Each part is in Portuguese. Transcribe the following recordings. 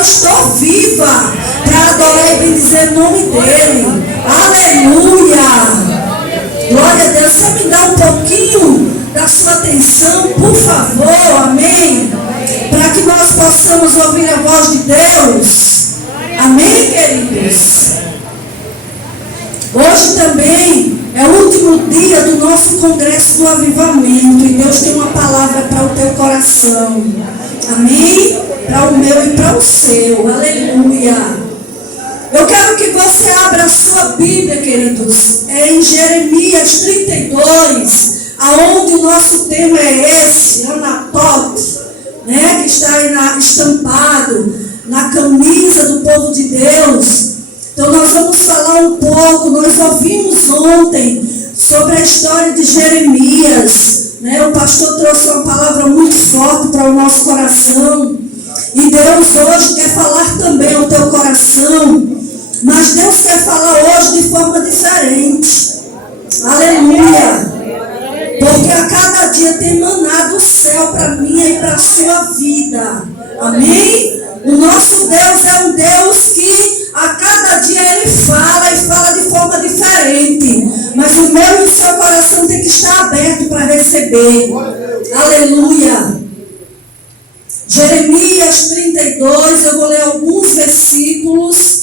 eu estou viva para adorar e bendizer o nome dele. Aleluia! Glória a Deus. Você me dá um pouquinho da sua atenção, por favor, amém? Para que nós possamos ouvir a voz de Deus. Amém, queridos? Hoje também é o último dia do nosso congresso do avivamento. E Deus tem uma palavra para o teu coração. Amém? Para o meu e para o seu. Aleluia. Eu quero que você abra a sua Bíblia, queridos, em Jeremias 32, aonde o nosso tema é esse, Anatot, né, que está aí estampado na camisa do povo de Deus. Então nós vamos falar um pouco, nós ouvimos ontem sobre a história de Jeremias, né? O pastor trouxe uma palavra muito forte para o nosso coração, e Deus hoje quer falar também ao teu coração. Mas Deus quer falar hoje de forma diferente. Aleluia. Porque a cada dia tem manado o céu para mim e para a sua vida. Amém? O nosso Deus é um Deus que a cada dia Ele fala e fala de forma diferente. Mas o meu e o seu coração tem que estar aberto para receber. Aleluia. Jeremias 32, eu vou ler alguns versículos.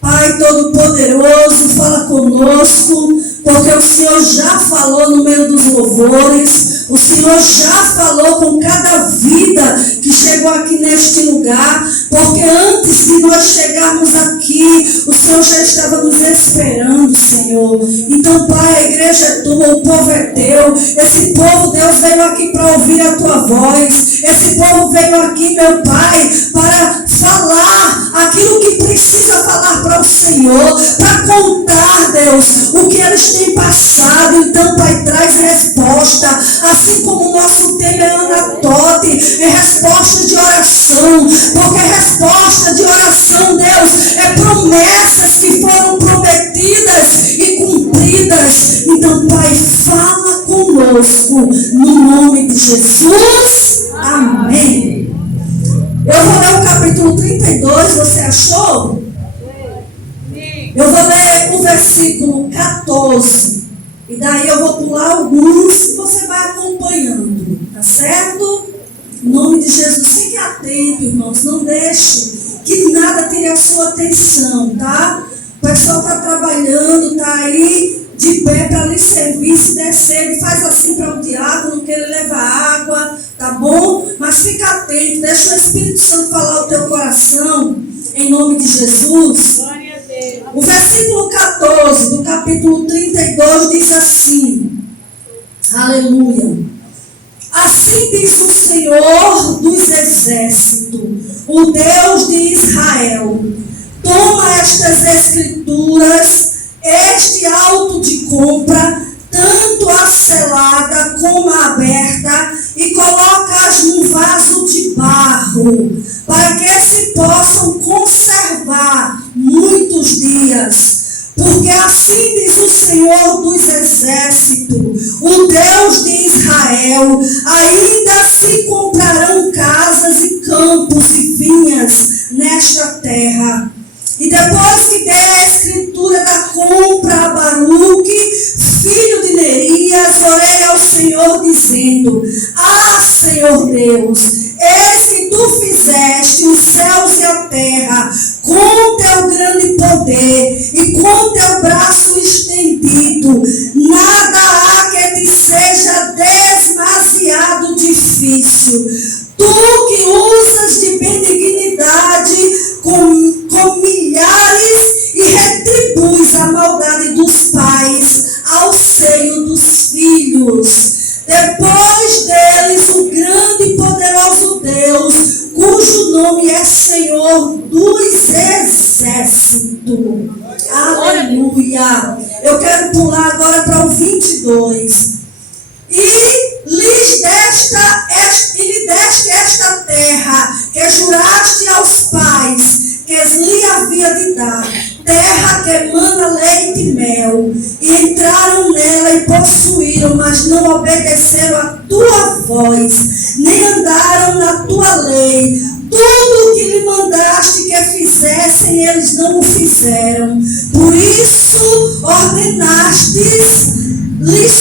Pai Todo-Poderoso, fala conosco, porque o Senhor já falou no meio dos louvores, o Senhor já falou com cada vida que chegou aqui neste lugar, porque antes de nós chegarmos aqui, o Senhor já estava nos esperando, Senhor. Então, Pai, a igreja é tua, o povo é teu, esse povo, Deus, veio aqui para ouvir a tua voz, esse povo veio aqui, meu Pai, para falar aquilo que precisa falar para o Senhor, para contar, Deus, o que eles têm passado. Então, Pai, traz resposta, assim como o nosso tema é Anatote, é resposta de oração, porque resposta de oração, Deus, é promessas que foram prometidas e cumpridas. Então, Pai, fala conosco, no nome de Jesus, amém. Eu vou ler o capítulo 32, você achou? Eu vou ler o versículo 14. E daí eu vou pular alguns e você vai acompanhando. Tá certo? Em nome de Jesus, fique atento, irmãos. Não deixe que nada tire a sua atenção, tá? O pessoal está trabalhando, está aí de pé para lhe servir. Se der sede, faz assim para o diácono, que ele leva água, tá bom? Mas fica atento, deixa o Espírito Santo falar o teu coração, em nome de Jesus. O versículo 14 do capítulo 32 diz assim, aleluia. Assim diz o Senhor dos exércitos, o Deus de Israel: toma estas escrituras, este auto de compra, tanto a selada como a aberta, e coloca-as num vaso de barro, para que se possam conservar muitos dias. Porque assim diz o Senhor dos exércitos, o Deus de Israel: ainda se comprarão casas e campos e vinhas nesta terra. E depois que der a escritura da compra a Baruque, filho de Nerias, orei ao Senhor dizendo: ah, Senhor Deus, eis que tu fizeste os céus e a terra com teu grande poder e com teu braço estendido. Nada há que te seja demasiado difícil. Tu que usas de benignidade com milhares e retribuis a maldade dos pais ao seio dos filhos. Depois deles, o grande e poderoso Deus, cujo nome é Senhor dos exércitos. Aleluia. Eu quero pular agora para o 22. E lhe deste esta terra, que juraste aos pais, que lhe havia de dar, terra que emana leite e mel. E entraram nela e possuíram, mas não obedeceram a tua voz, nem andaram na tua lei. tudo o que lhe mandaste que fizessem, eles não o fizeram. Por isso ordenastes lhes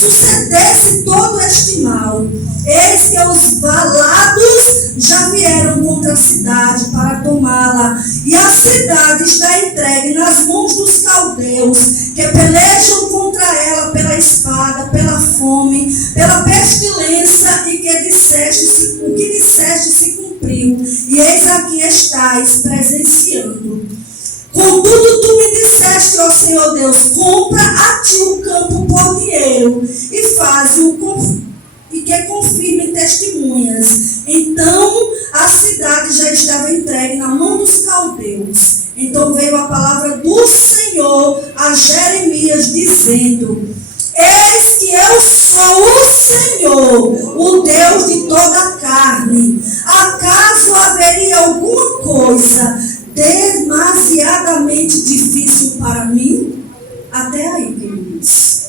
sucedesse todo este mal. Eis que os valados já vieram contra a cidade para tomá-la, e a cidade está entregue nas mãos dos caldeus, que pelejam contra ela pela espada, pela fome, pela pestilência, e que o que disseste se cumpriu, e eis aqui estais presenciando. Contudo, tu me disseste, ó Senhor Deus, compra a ti o campo por dinheiro e faze-o e que confirme testemunhas. Então a cidade já estava entregue na mão dos caldeus. Então veio a palavra do Senhor a Jeremias, dizendo: eis que eu sou o Senhor, o Deus de toda a carne. Acaso haveria alguma coisa demasiadamente difícil para mim? Até aí, queridos.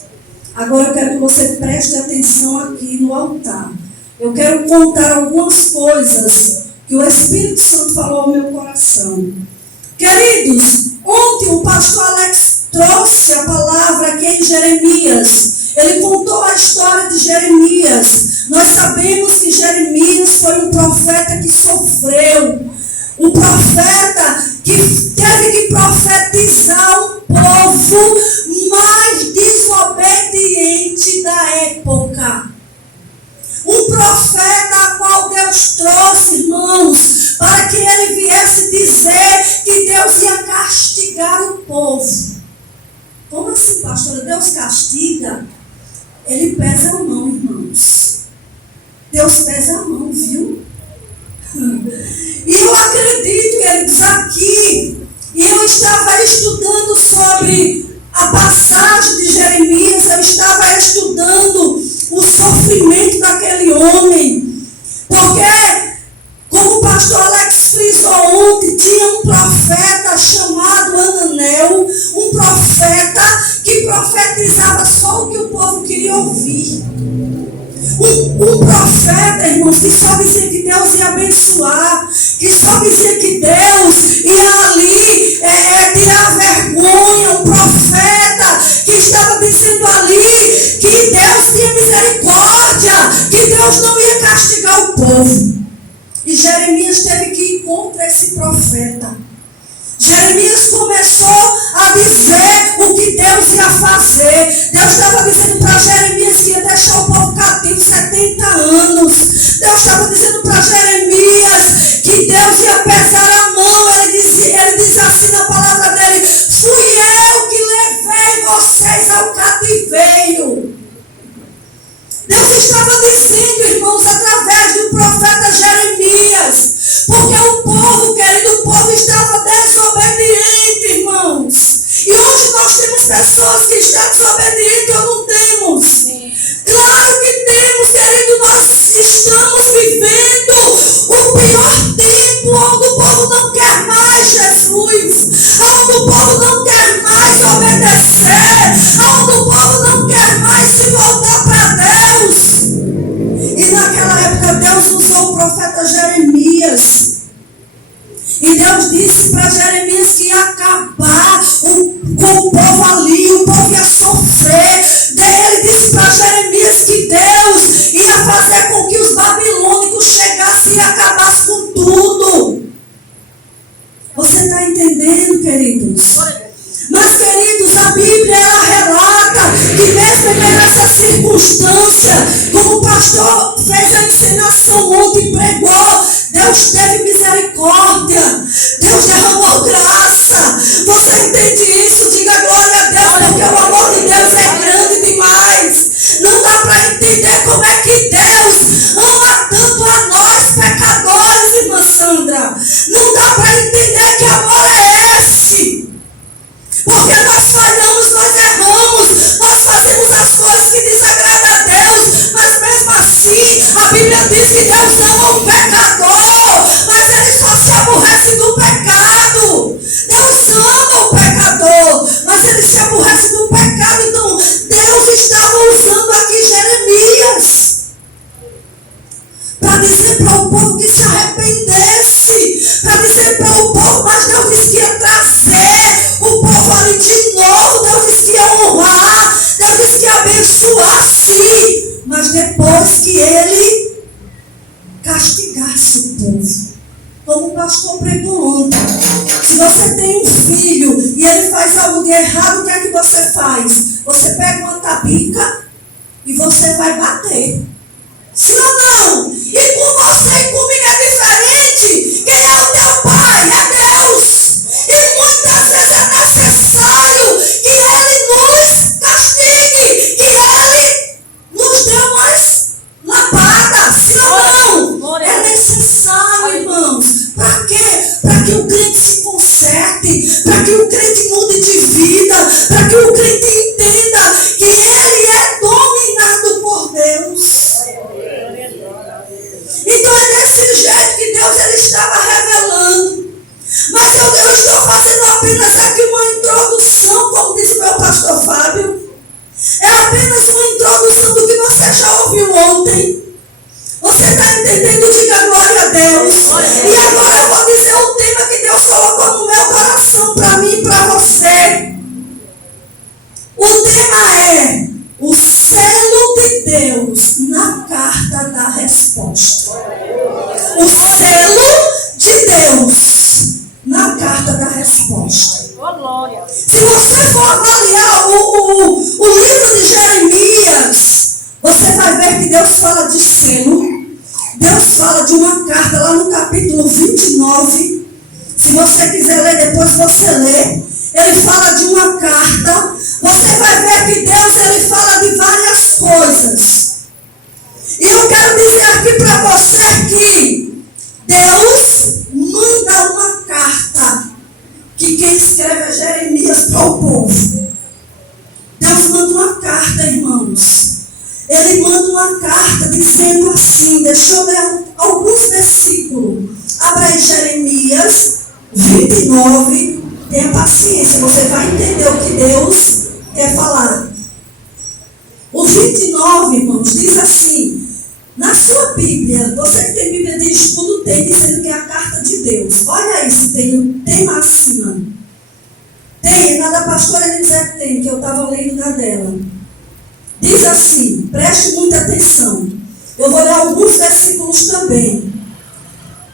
Agora eu quero que você preste atenção aqui no altar. Eu quero contar algumas coisas que o Espírito Santo falou ao meu coração. Queridos, ontem o pastor Alex trouxe a palavra aqui em Jeremias. Ele contou a história de Jeremias. Nós sabemos que Jeremias foi um profeta que sofreu. Um profeta que teve que profetizar um povo mais desobediente da época. Um profeta a qual Deus trouxe, irmãos, para que ele viesse dizer que Deus ia castigar o povo. Como assim, pastora? Deus castiga? Ele pesa a mão, irmãos. Deus pesa a mão, viu? E eu acredito, queridos, aqui, e eu estava estudando sobre a passagem de Jeremias, eu estava estudando o sofrimento daquele homem, porque, como o pastor Alex frisou ontem, tinha um profeta chamado Ananel, um profeta que profetizava só o que o povo queria ouvir. Um profeta, irmãos, que só dizia que Deus ia abençoar, que só dizia que Deus ia ali tirar vergonha. Um profeta que estava dizendo ali que Deus tinha misericórdia, que Deus não ia castigar o povo. E Jeremias teve que ir contra esse profeta. Jeremias começou a dizer o que Deus ia fazer. Deus estava dizendo para Jeremias que ia deixar o povo cativo 70 anos. Deus estava dizendo para Jeremias que Deus ia pesar a mão. Ele diz assim na palavra dele: fui eu que levei vocês ao cativeiro. Deus estava dizendo, irmãos, através do profeta Jeremias, porque o povo, querido, o povo estava desobediente, irmãos. E hoje nós temos pessoas que estão desobedientes ou não temos? Sim. Claro que temos, querido. Nós estamos vivendo o pior tempo, onde o povo não quer mais Jesus, onde o povo não quer mais obedecer, onde o povo não quer mais se voltar para Deus. E naquela época Deus usou o profeta Jeremias. E Deus disse para Jeremias que ia acabar com o povo ali, o povo ia sofrer. Daí ele disse para Jeremias que Deus ia fazer com que os babilônicos chegassem e acabassem com tudo. Você está entendendo, queridos? Mas, queridos, a Bíblia ela relata que mesmo nessa circunstância, como o pastor fez a encenação ontem e pregou, Deus teve misericórdia, Deus derramou graça. Você entende isso? Diga glória a Deus, porque o amor de Deus é grande demais. Não dá para entender como é que Deus ama tanto a nós pecadores, irmã Sandra. Não dá para entender que amor é esse. Porque nós falhamos, nós erramos, nós fazemos as coisas que desagradam a Deus, mas mesmo assim, a Bíblia diz que Deus ama o pecador, mas Ele só se aborrece do pecado. Deus ama o pecador, mas Ele se aborrece do pecado. Então, Deus estava usando aqui Jeremias para dizer para o povo que se arrependesse você tem um filho e ele faz algo de errado, o que é que você faz? Você pega uma tabica e você vai bater. Sim ou não? E com você e comigo é diferente. Quem é o teu pai? É Deus. E muitas vezes é necessário que Ele nos castigue, que Ele nos dê umas lapadas. Sim ou não? É necessário, irmãos. Para quê? Para que o crente se conserte, para que o crente mude de vida, para que o crente entenda que ele é dominado por Deus. Então é desse jeito que Deus ele estava revelando. Mas eu estou fazendo apenas aqui uma introdução, como disse o meu pastor Fábio. É apenas uma introdução do que você já ouviu ontem. Você está entendendo? Diga glória a Deus. E agora eu vou dizer o tema que Deus colocou no meu coração para mim e para você. O tema é o selo de Deus na carta da resposta. O selo de Deus na carta da resposta. Se você for avaliar o livro de Jeremias, você vai ver que Deus fala de selo. Deus fala de uma carta lá no capítulo 29. Se você quiser ler depois, você lê. Ele fala de uma carta. Você vai ver que Deus ele fala de várias coisas. E eu quero dizer aqui para você que Deus manda uma carta. Que quem escreve é Jeremias para o povo. Deus manda uma carta, irmãos. Ele manda uma carta dizendo assim, deixa eu ler alguns versículos. Abra aí Jeremias 29, tenha paciência, você vai entender o que Deus quer falar. O 29, irmãos, diz assim, na sua Bíblia, você que tem Bíblia de estudo, tem dizendo que é a carta de Deus. Olha aí se tem máxima. Tem, na da pastora ele dizer que tem, que eu estava lendo na dela. Diz assim, preste muita atenção. Eu vou ler alguns versículos também.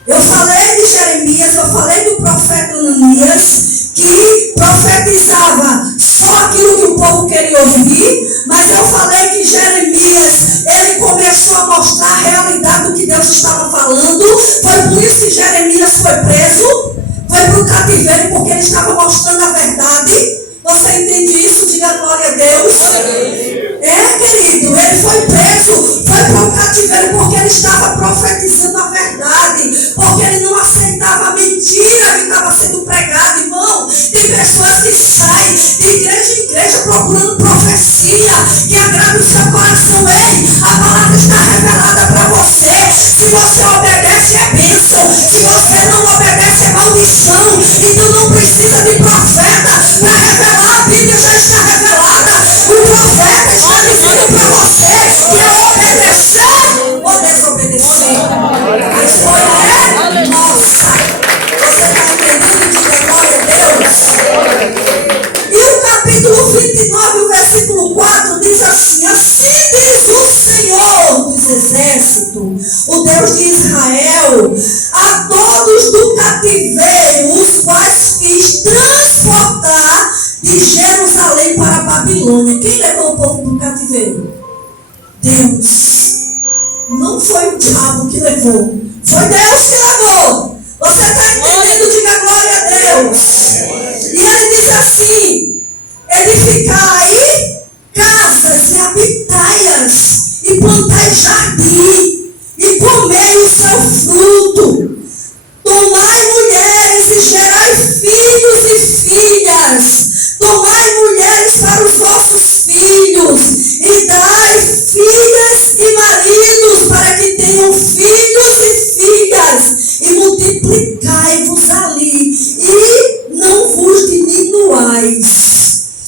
Eu falei de Jeremias, eu falei do profeta Ananias, que profetizava só aquilo que o povo queria ouvir, mas eu falei que Jeremias, ele começou a mostrar a realidade do que Deus estava falando. Foi por isso que Jeremias foi preso, foi para o cativeiro, porque ele estava mostrando a verdade. Você entende isso? Diga glória a Deus. É, querido, ele foi preso, foi para o cativeiro porque ele estava profetizando a verdade, porque ele não aceitava a mentira que estava sendo pregada, irmão. Tem pessoas que saem de igreja em igreja procurando profecia que agrada o seu coração. Ei, a palavra está revelada para você. Se você obedece é bênção, se você não obedece é maldição. Então não precisa de profeta para revelar. A Bíblia já está revelada. O profeta está dizendo para você que é obedecer ou desobedecer. A escolha é nossa. Você está entendendo? Diga glória a Deus. E o capítulo 29, o versículo 4 diz assim: assim diz o Senhor dos exércitos, o Deus de Israel, a todos do cativeiro, os quais fiz transportar de Jerusalém para a Babilônia. Quem levou o povo para o cativeiro? Deus. Não foi o diabo que levou, foi Deus que levou. Você está entendendo? Diga glória a Deus. E ele diz assim: edificai casas e habitai-as, e plantai jardim, e comei o seu fruto. Tomai mulheres e gerai filhos e filhas. Tomai mulheres para os vossos filhos, e dai filhas e maridos para que tenham filhos e filhas, e multiplicai-vos ali, e não vos diminuais.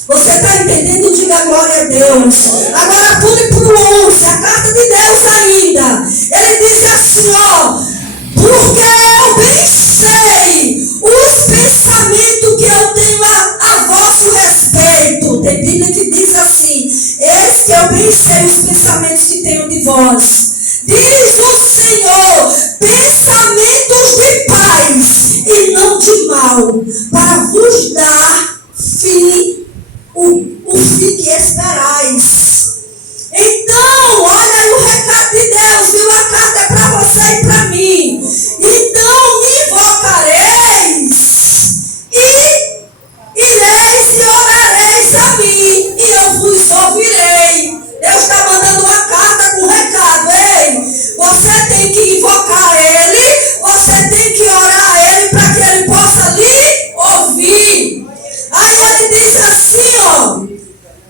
Você está entendendo? Diga glória a Deus. Agora pule para o 11, a carta de Deus ainda. Ele diz assim, ó: porque eu bem sei os pensamentos que eu tenho a vosso respeito. Tem Bíblia que diz assim: eis que eu bem sei os pensamentos que tenho de vós. Diz o Senhor, pensamentos de paz e não de mal, para para vos dar fim, o fim que esperais. Então, olha aí o recado de Deus, viu? A carta é para você e para mim. Então me invocareis e ireis e orareis a mim, e eu vos ouvirei. Deus está mandando uma carta com recado. Ei, você tem que invocar Ele, você tem que orar a Ele para que Ele possa lhe ouvir. Aí Ele diz assim, ó: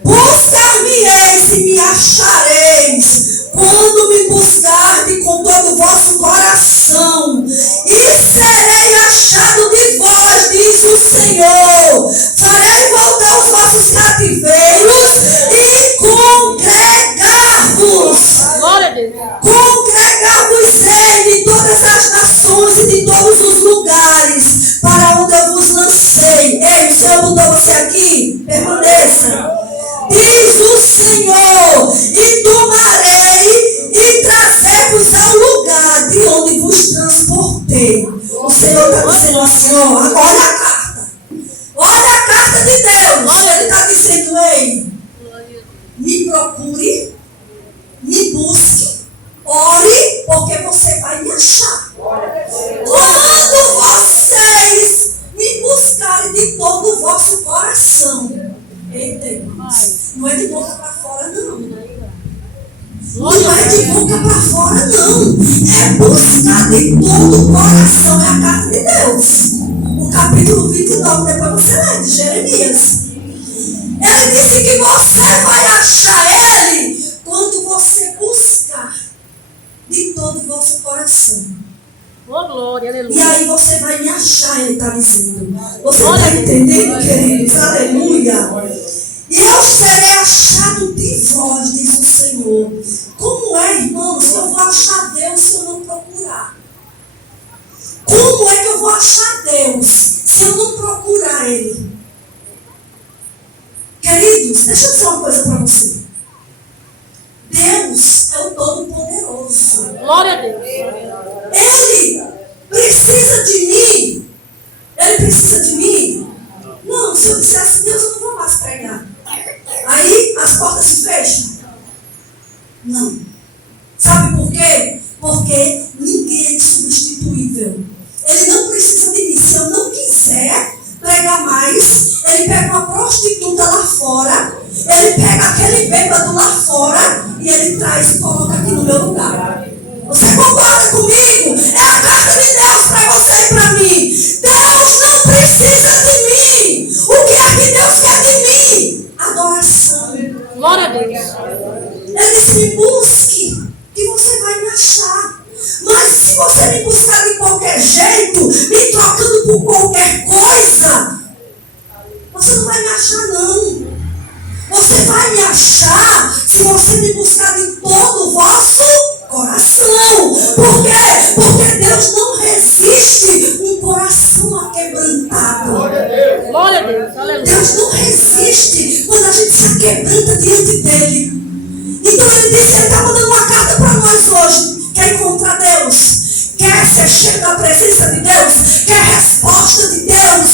buscar-me-eis e me achareis, quando me buscardes com todo o vosso coração, e serei achado de vós, diz o Senhor. Farei voltar os vossos cativeiros e congregar-vos. Congregar-vos-ei de todas as nações e de todos os lugares, para onde eu vos lancei. Ei, o Senhor botou você aqui? Permaneça. Diz o Senhor: e tomarei e trazei-vos ao lugar de onde vos transportei. O Senhor está dizendo assim, ó, olha a carta. Olha a carta de Deus. Ele está dizendo: ei, me procure, me busque, ore, porque você vai me achar. Quando vocês me buscarem de todo o vosso coração. Eita, irmãos, não é de boca para fora, não. Não é de boca para fora, não. É buscar de todo o coração. É a carta de Deus. O capítulo 29, depois você lê, de Jeremias. Ele disse que você vai achar Ele quando você buscar de todo o vosso coração. Oh, glória, aleluia. E aí você vai me achar, Ele está dizendo. Você está entendendo, queridos? Aleluia. E eu serei achado de vós, diz o Senhor. Como é, irmãos, que eu vou achar Deus se eu não procurar? Como é que eu vou achar Deus se eu não procurar Ele? Queridos, deixa eu dizer uma coisa para você. Deus é o Todo-Poderoso. Glória a Deus. Ele precisa de mim. Ele precisa de mim. Não, se eu dissesse Deus, eu não vou mais pregar. Aí as portas se fecham. Não. Sabe por quê? Porque ninguém é insubstituível. Ele não precisa de mim. Se eu não quiser pregar mais, ele pega uma prostituta lá fora, ele pega aquele bêbado lá fora e ele traz e coloca aqui no meu lugar. Você concorda comigo? É a carta de Deus para você e para mim. Deus não precisa de mim. O que é que Deus quer de mim? Adoração. Glória a Deus. Ele disse: me busque, que você vai me achar. Mas se você me buscar de qualquer jeito, me trocando por qualquer coisa, você não vai me achar, não. Você vai me achar se você me buscar de todo o vosso coração. Por quê? Porque Deus não resiste um coração aquebrantado. Glória a Deus. Aleluia. Deus não resiste quando a gente se aquebranta diante dele. Então ele disse, ele está mandando uma carta para nós hoje. Quer encontrar Deus? Quer ser cheio da presença de Deus? Quer resposta de Deus?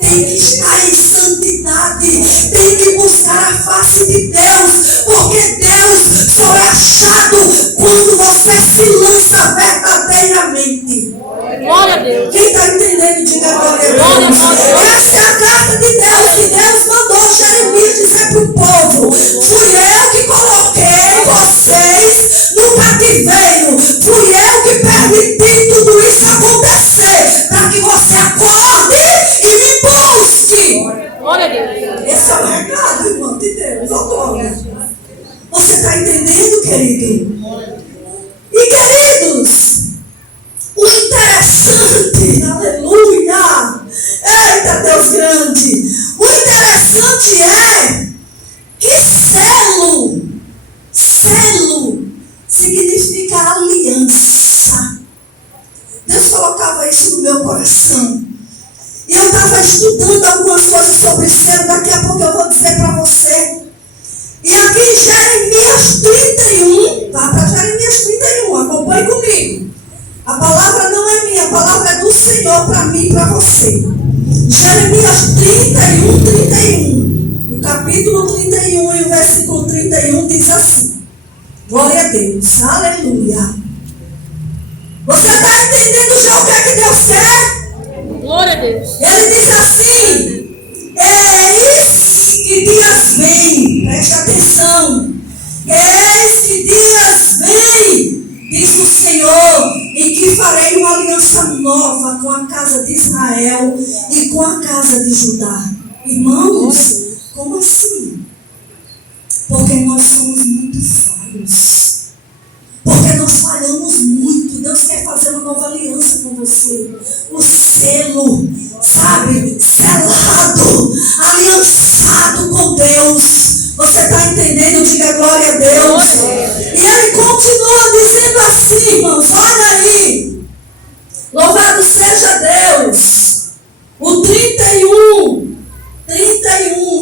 Tem que estar em santidade. Tem que buscar a face de Deus. Porque Deus só é achado quando você se lança verdadeiramente. Glória a Deus. Quem está entendendo, diga glória a Deus. Essa é a carta de Deus que Deus mandou Jeremias dizer para o povo. Fui eu que coloquei vocês no cativeiro. Fui eu que permiti tudo isso acontecer. Para que você acorde e me busque. Glória a Deus. Esse é o recado, irmão de Deus. Glória. Você está entendendo, querido? E queridos, o interessante, aleluia, eita Deus grande, o interessante é que selo significa aliança. Deus colocava isso no meu coração. E eu estava estudando algumas coisas sobre selo, daqui a pouco eu vou dizer para você. E aqui em Jeremias 31, vá para Jeremias 31, acompanhe comigo. A palavra não é minha, a palavra é do Senhor para mim e para você. Jeremias 31. O capítulo 31 e o versículo 31 diz assim. Glória a Deus. Aleluia. Você está entendendo já o que é que Deus quer? Glória a Deus. Ele diz assim. Eis que dias vêm. Preste atenção. Eis que dias vêm, diz o Senhor, em que farei uma aliança nova com a casa de Israel e com a casa de Judá. Irmãos, como assim? Porque nós somos muito falhos. Porque nós falhamos muito. Deus quer fazer uma nova aliança com você. O selo, sabe? Selado, aliançado com Deus. Você está entendendo? Diga glória a Deus. E ele continua dizendo assim, irmãos, olha aí. Louvado seja Deus. O 31,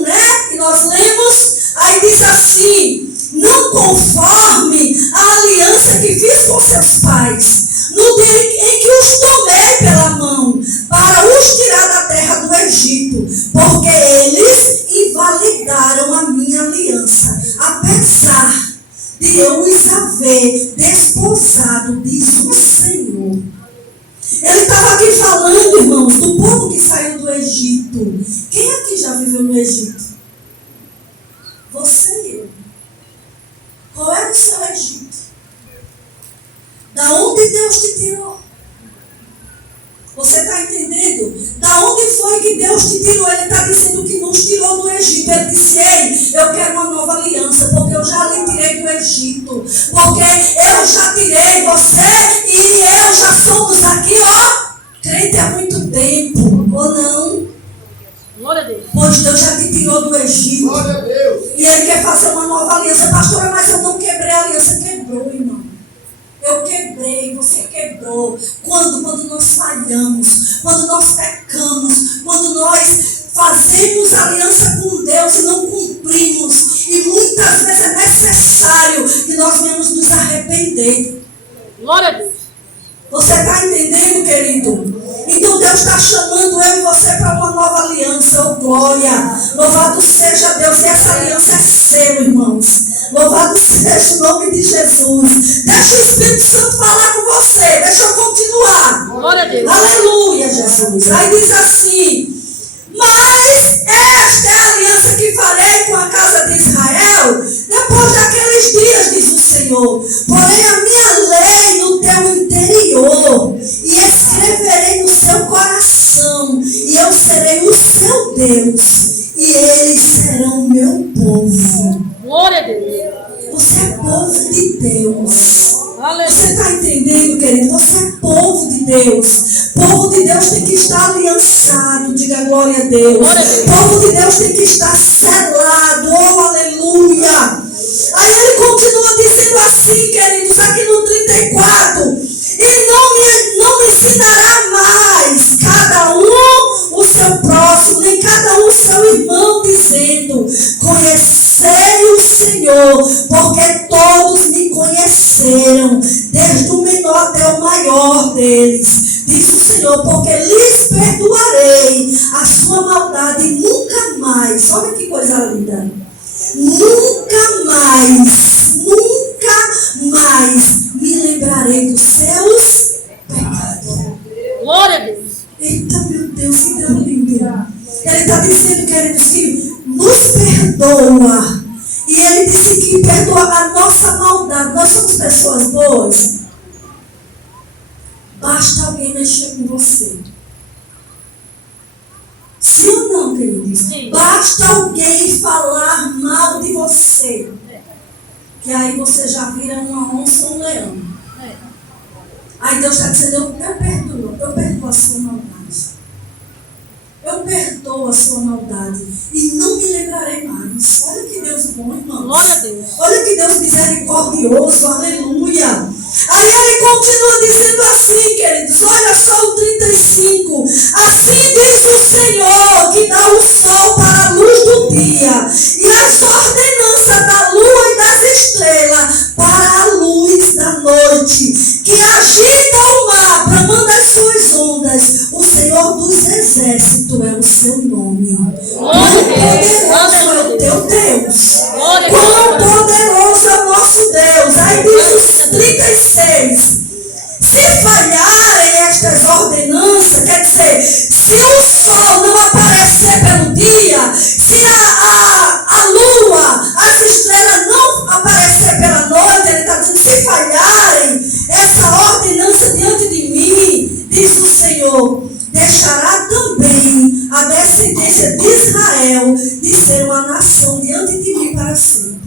né? Que nós lemos. Aí diz assim: não conforme a aliança que fiz com seus pais, no dia em que os tomei pela mão, para os tirar da terra do Egito, porque eles invalidaram a minha aliança, apesar de eu os haver desposado, diz o Senhor. Ele estava aqui falando, irmãos, do povo que saiu do Egito. Quem aqui já viveu no Egito? Você e eu. Qual era o seu Egito? Da onde Deus te tirou? Você está entendendo? Da onde foi que Deus te tirou? Ele está dizendo que nos tirou do Egito. Ele disse: ei, eu quero uma nova aliança, porque eu já lhe tirei do Egito. Porque eu já tirei você e eu já somos aqui, ó, crente há muito tempo, ou não? Glória a Deus. Pois Deus já te tirou do Egito. Glória a Deus. E Ele quer fazer uma nova aliança. Pastora, mas eu não quebrei a aliança. Quebrou, irmão. Eu quebrei, você quebrou. Quando nós falhamos, quando nós pecamos, quando nós fazemos aliança com Deus e não cumprimos. E muitas vezes é necessário que nós venhamos nos arrepender. Glória a Deus. Você está entendendo, querido? Então Deus está chamando eu e você para uma nova aliança. Oh, glória! Louvado seja Deus. E essa aliança é seu, irmãos. Louvado seja o nome de Jesus. Deixa o Espírito Santo falar com você. Deixa eu continuar. Glória a Deus. Aleluia, Jesus. Aí diz assim: mas esta é a aliança que farei com a casa de Israel depois daqueles dias, diz o Senhor. Porém a minha lei no teu interior, e escreverei no seu coração, e eu serei o seu Deus, e eles serão meu povo. Glória a Deus. Você é povo de Deus. Aleluia. Você está entendendo, querido? Você é povo de Deus. Povo de Deus tem que estar aliançado. Diga glória a Deus. Glória a Deus. Povo de Deus tem que estar selado. Oh, aleluia. Aí ele continua dizendo assim, queridos, aqui no 34. E não me ensinará mais cada um o seu próximo, nem cada um o seu irmão, dizendo: conhecei o Senhor, porque todos me conheceram, desde o menor até o maior deles, diz o Senhor, porque lhes perdoarei a sua maldade e nunca mais, olha que coisa linda, nunca mais me lembrarei dos seus pecados. Glória a Deus. Eita, meu Deus, que Deus lindo. Ele está dizendo, queridos, que nos perdoa. E ele disse que perdoa a nossa maldade. Nós somos pessoas boas. Basta alguém mexer com você. Sim ou não, queridos? Sim. Basta alguém falar mal de você. Que aí você já vira uma onça ou um leão. Aí Deus está dizendo: eu perdoo a sua maldade. Eu perdoo a sua maldade e não me lembrarei mais. Olha que Deus bom, irmãos. Glória a Deus. Olha que Deus misericordioso, aleluia. Aí ele continua dizendo assim, queridos, olha só o 35. Assim diz o Senhor, que dá o sol para a luz do dia e as ordenanças da lua e das estrelas para a luz da noite, que agita o mar, bramando as suas ondas. O Senhor dos exércitos é o nome. Quão poderoso é o teu Deus. Quão poderoso é o nosso Deus. Aí diz os 36. Se falharem estas ordenanças, quer dizer, se o sol não aparecer pelo dia, se a lua, as estrelas não aparecer pela noite, ele está dizendo, se falharem essa ordenança diante de mim, diz o Senhor, deixará também a descendência de Israel de ser uma nação diante de mim para sempre.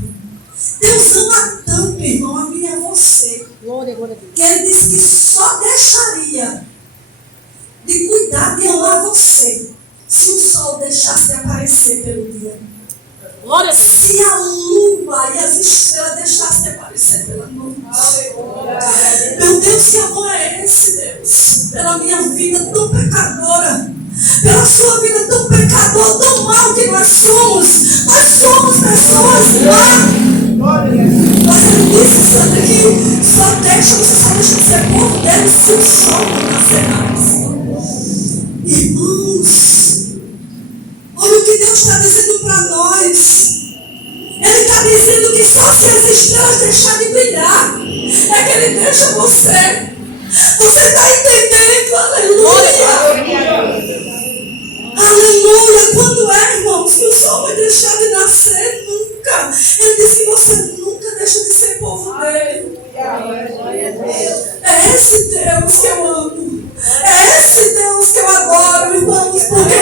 Deus ama tanto, irmão, a mim e a você. Glória, glória a Deus. Que ele disse que só deixaria de cuidar de amar você se o sol deixasse de aparecer pelo dia. Glória a Deus. Se a lua e as estrelas deixassem de aparecer pela noite. Meu Deus, que amor é esse, Deus? Pela minha vida tão pecadora, pela sua vida tão pecadora, tão mal que nós somos. Nós somos pessoas más. Mas ele disse, Sandra, que só deixa de ser povo dele se o sol não nascer mais. Irmãos, olha o que Deus está dizendo para nós. Ele está dizendo que só se as estrelas deixarem de brilhar é que ele deixa você. Você está entendendo? Aleluia! Aleluia! Quando é, irmãos, que o sol vai deixar de nascer? Nunca! Ele disse que você nunca deixa de ser povo dele. É esse Deus que eu amo. É esse Deus que eu adoro, irmãos, porque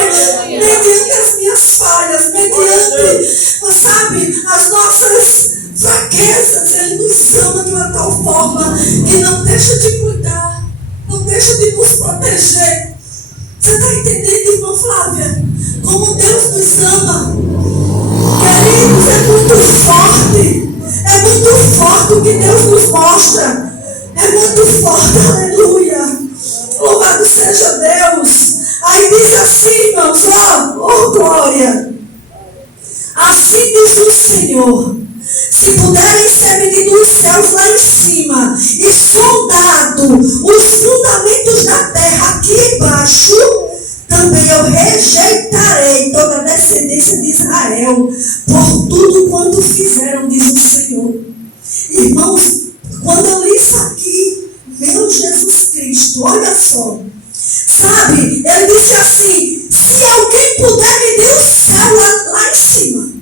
mediante as minhas falhas, mediante, sabe, as nossas fraquezas, ele nos ama de uma tal forma que não deixa de cuidar, não deixa de nos proteger. Você está entendendo, irmã Flávia? Como Deus nos ama. Queridos, é muito forte. É muito forte o que Deus nos mostra. É muito forte, aleluia. Louvado seja Deus. Aí diz assim, irmãos, ó, glória. Assim diz o Senhor. Se puderem ser medidos os céus lá em cima e sondado os fundamentos da terra aqui embaixo, também eu rejeitarei toda a descendência de Israel por tudo quanto fizeram, diz o Senhor. Irmãos, quando eu li isso aqui, meu Jesus Cristo, olha só. Sabe, ele disse assim, se alguém puder medir o céu lá em cima,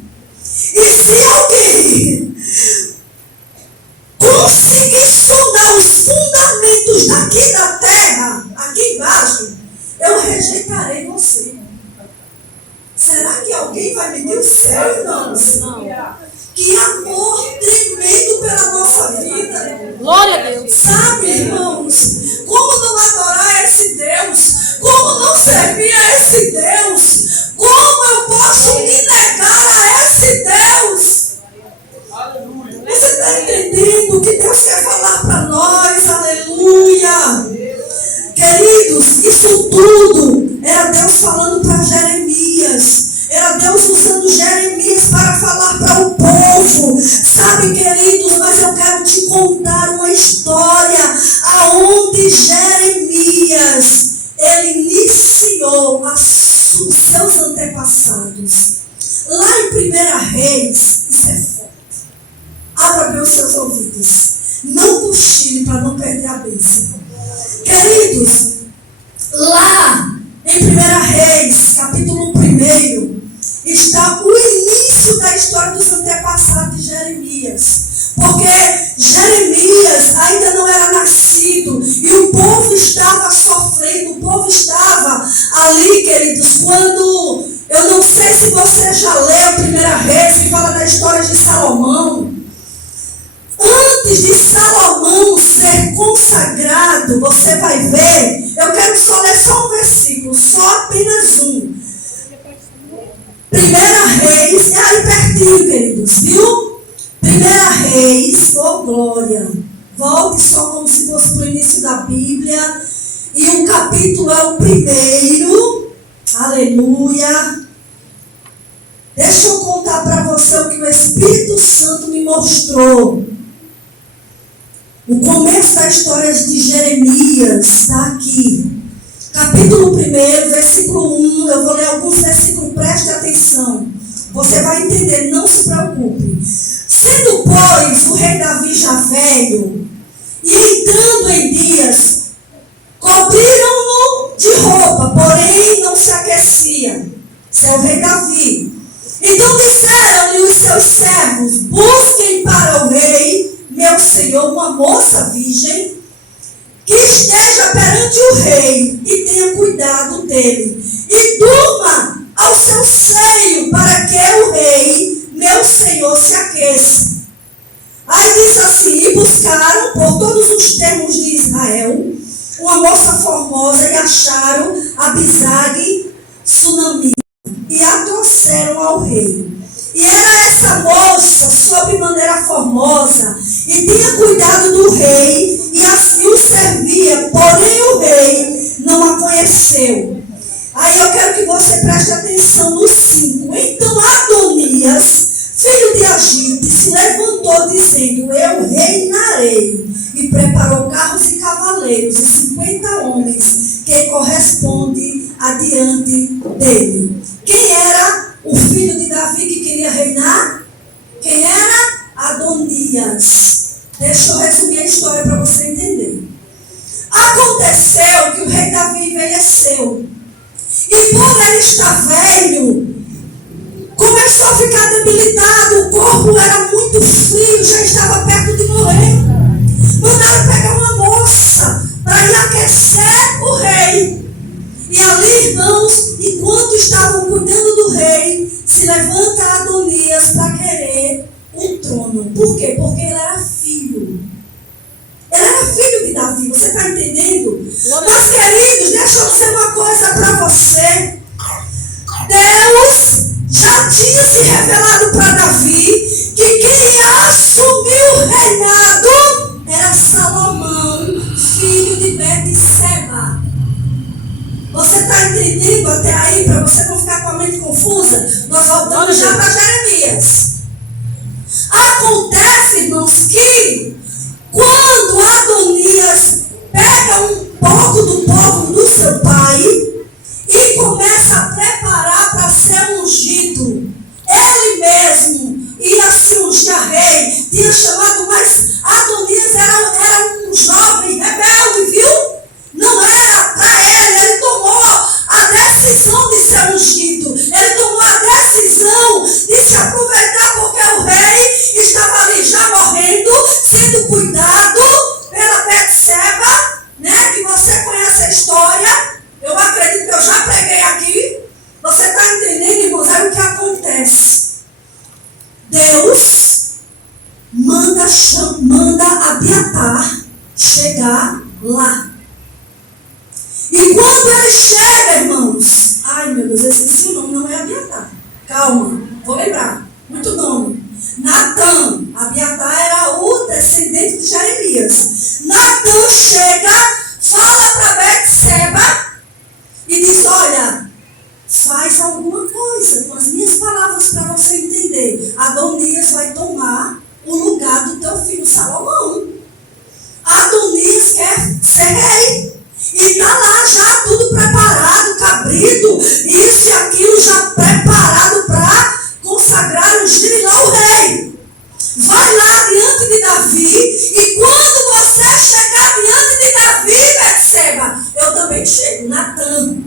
e se alguém conseguir sondar os fundamentos daqui da terra, aqui embaixo, eu rejeitarei você. Será que alguém vai medir o céu, irmãos? Não. Que amor tremendo pela nossa vida. Glória a Deus. Sabe, irmãos, como não adorar esse Deus? Como não servir a esse Deus? Como eu posso me negar a esse Deus? Você está entendendo o que Deus quer falar para nós? Aleluia! Queridos, isso tudo era Deus falando para Jeremias. Era Deus usando Jeremias para falar para o povo. Sabe, queridos, mas eu quero te contar uma história aonde Jeremias, ele iniciou os seus antepassados. Lá em 1 Reis, isso é forte. Abra bem os seus ouvidos. Não cochile para não perder a bênção. Queridos, lá em 1 Reis, capítulo 1, está o início da história dos antepassados de Jeremias. Porque Jeremias ainda não era nascido e o povo estava sofrendo, o povo estava ali, queridos, quando, eu não sei se você já leu 1 Reis, que fala da história de Salomão. Antes de Salomão ser consagrado, você vai ver, eu quero só ler só um versículo, só apenas um. 1 Reis, é aí pertinho, queridos, viu? 1 Reis, oh glória, volte só como se fosse para o início da Bíblia, e o capítulo é o 1, aleluia. Deixa eu contar para você o que o Espírito Santo me mostrou. O começo da história de Jeremias está aqui. capítulo 1, versículo 1, eu vou ler alguns versículos, preste atenção. Você vai entender, não se preocupe. Sendo, pois, o rei Davi já velho, e entrando em dias, cobriram-no de roupa, porém não se aquecia. Esse é o rei Davi. Então disseram-lhe os seus servos: busquem para o rei, meu senhor, uma moça virgem, que esteja perante o rei e tenha cuidado dele, e durma ao seu seio, para que o rei, meu senhor, se aqueça. Aí diz assim: e buscaram por todos os termos de Israel uma moça formosa, e acharam Abisag Sunamita, e a trouxeram ao rei. E era essa moça sobremaneira formosa, e tinha cuidado do rei, e assim o servia, porém o rei não a conheceu. Aí eu quero que você preste atenção no 5. Então Adonias, filho de Agite, se levantou dizendo: eu reinarei, e preparou carros e cavaleiros e 50 homens que correspondem adiante dele. Quem era o filho de Davi que queria reinar? Quem era? Adonias. Deixa eu resumir a história para você entender. Aconteceu que o rei Davi envelheceu, e por ele estar velho, começou a ficar debilitado, o corpo era muito frio, já estava perto de morrer. Mandaram pegar uma moça para ir aquecer o rei. E ali, irmãos, enquanto estavam cuidando do rei, se levanta Adonias para querer um trono. Por quê? Porque ele era filho. Ele era filho de Davi, você está entendendo? Mas, queridos, deixa eu dizer uma coisa para você. Deus já tinha se revelado para Davi que quem assumiu o reinado era Salomão, filho de Betseba. Você está entendendo até aí, para você não ficar com a mente confusa? Nós voltamos já para Jeremias. Acontece, irmãos, que quando Adonias pega um pouco do povo do seu pai e começa a preparar para ser ungido, ele mesmo ia se ungir a rei, tinha chamado, mas Adonias era um jovem rebelde, viu? Não era para ele tomou a decisão de ser ungido, ele tomou a decisão de se aproveitar, porque o rei estava ali já morrendo, sendo cuidado pela Betseba, né? Que você conhece a história, eu acredito que eu já preguei aqui. Você está entendendo, irmãos? É o que acontece. Deus manda Abiatar chegar lá. E quando ele chega, irmãos, ai meu Deus, eu esqueci o nome, não é Abiatar. Calma, vou lembrar. Muito nome. Natã. Abiatar era o descendente de Jeremias. Natã chega, fala para Betseba e diz: olha, faz alguma coisa com as minhas palavras para você entender. Adonias vai tomar o lugar do teu filho Salomão. Adonias quer ser rei. E está lá já tudo preparado, cabrito, isso e aquilo já preparado para consagrar, ungir lá o rei. Vai lá diante de Davi, e quando você chegar diante de Davi, Betseba, eu também chego. Natã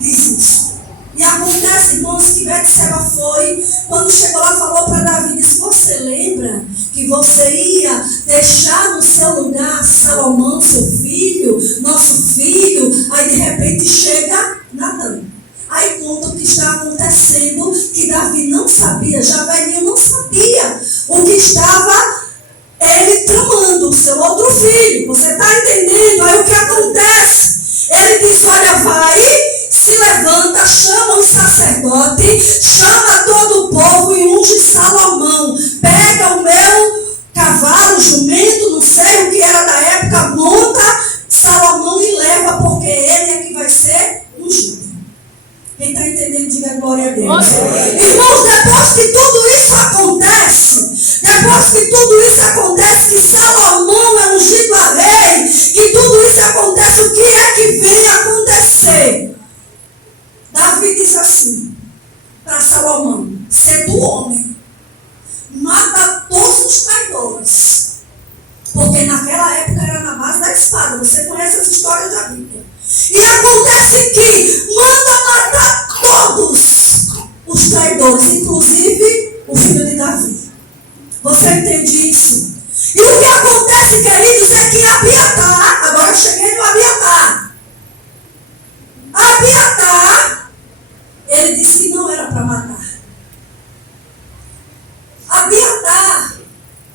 diz isso. E acontece, irmãos, que Betseba foi, quando chegou lá, falou para Davi, disse: você lembra que você ia deixar no seu lugar Salomão, seu filho, nosso filho? Aí de repente chega Natã. Aí conta o que está acontecendo, que Davi não sabia, já velhinho não sabia o que estava ele tramando, o seu outro filho. Você está entendendo? Aí o que acontece? Ele diz: olha, vai, se levanta, chama o sacerdote, chama todo o povo e unge Salomão. Pega o meu cavalo, jumento, não sei o que era da época, monta Salomão e leva, porque ele é que vai ser ungido. Quem está entendendo, diga glória a Deus. Irmãos, depois que tudo isso acontece, que Salomão é ungido a rei, e tudo isso acontece, o que é que vem acontecendo? para Salomão? Ser do homem. Mata todos os traidores. Porque naquela época era na base da espada. Você conhece essa história da Bíblia. E acontece que manda matar todos os traidores, inclusive o filho de Davi. Você entende isso? E o que acontece, queridos, é que Abiatar, agora eu cheguei no Abiatar. Abiatar, ele disse que não era para matar. Abiatar,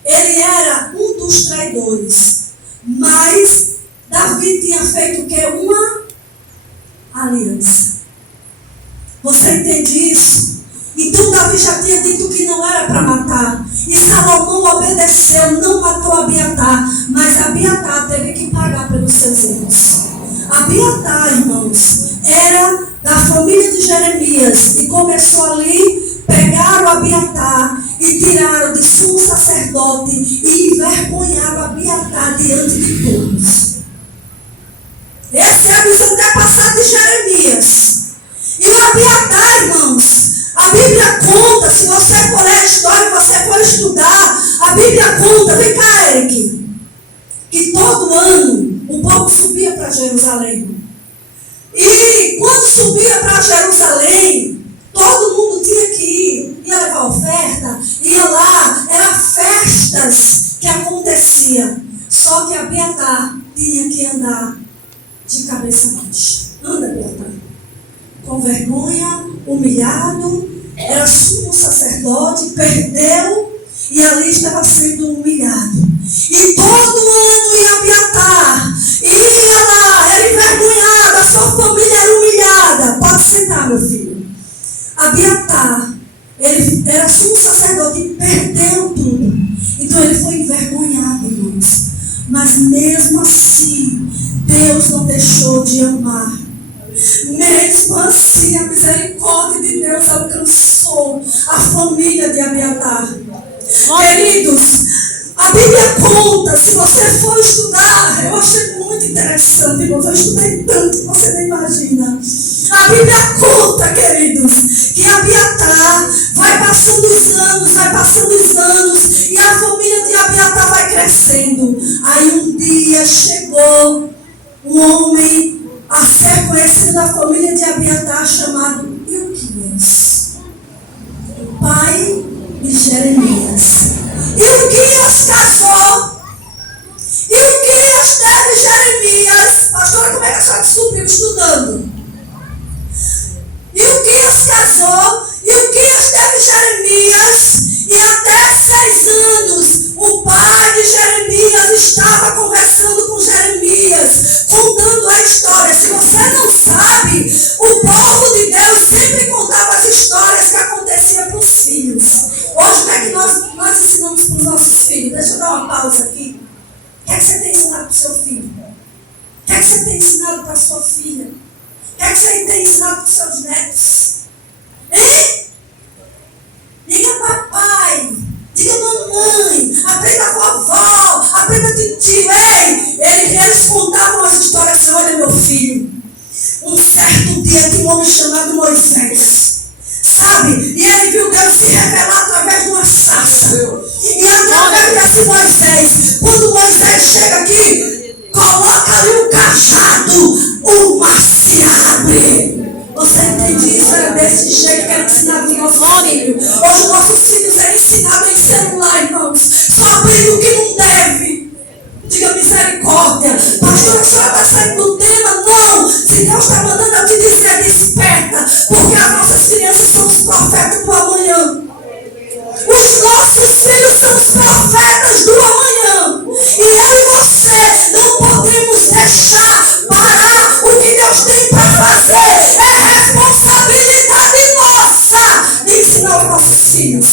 ele era um dos traidores. Mas Davi tinha feito o quê? Uma aliança. Você entende isso? Então Davi já tinha dito que não era para matar. E Salomão obedeceu, não matou Abiatar. Mas Abiatar teve que pagar pelos seus erros. Abiatar, irmãos, era da família de Jeremias. E começou ali, pegaram Abiatar e tiraram de sumo sacerdote e envergonharam Abiatar diante de todos. Esse é os antepassados de Jeremias. E o Abiatar, irmãos, a Bíblia conta, se você for ler a história, você for estudar, a Bíblia conta, vem cá, Eric, que todo ano o povo subia para Jerusalém. E quando subia para Jerusalém, todo mundo tinha que ir, ia levar oferta, ia lá, eram festas que aconteciam. Só que Abiatar tinha que andar de cabeça baixa. Anda, Abiatar. Com vergonha, humilhado, era sumo sacerdote, perdeu e ali estava sendo humilhado. E todo ano ia Abiatar, ia lá, era envergonhado, a sua família era humilhada. Pode sentar, meu filho. Abiatar, ele era sumo sacerdote e perdeu tudo. Então ele foi envergonhado, irmãos. Mas mesmo assim, Deus não deixou de amar. Mesmo assim, a misericórdia de Deus alcançou a família de Abiatar. Queridos, a Bíblia conta, se você for estudar, eu achei muito interessante, irmãos, eu estudei tanto que você nem imagina. A Bíblia conta, queridos, que Abiatar vai passando os anos, e a família de Abiatar vai crescendo. Aí um dia chegou um homem a ser conhecido da família de Abiatar, chamado Ilquias, o pai de Jeremias. Ilquias casou. Ilquias teve Jeremias. Pastora, como é que a senhora descobriu? Estudando. Ilquias casou. Ilquias teve Jeremias. E até 6 anos, o pai de Jeremias estava conversando com Jeremias, contando a história. Se você não sabe, o povo de Deus sempre contava as histórias que aconteciam para os filhos. Hoje, o que é que nós ensinamos para os nossos filhos? Deixa eu dar uma pausa aqui. O que é que você tem ensinado para o seu filho? O que é que você tem ensinado para a sua filha? O que é que você tem ensinado para os seus netos? Hein? Diga papai, diga mamãe, aprenda vovó, aprenda tio. Ei, eles contavam as histórias assim: olha, meu filho, um certo dia tinha um homem chamado Moisés, sabe? E ele viu Deus se revelar através de uma sarça. E através desse Moisés, quando Moisés chega aqui, coloca ali um cajado, o mar se abre. Você entende isso? Era desse jeito que era ensinado os nossos filhos. Hoje nossos filhos é ensinado em celular, irmãos. Só aprende o que não deve. Diga misericórdia. Pastor, a senhora está saindo do tema? Não. Se Deus está mandando eu te dizer, desperta. Porque as nossas crianças são os profetas do amanhã. Os nossos filhos são os profetas do amanhã. E eu e você não podemos deixar parar o que Deus tem para fazer. É responsabilidade nossa de ensinar os nossos filhos.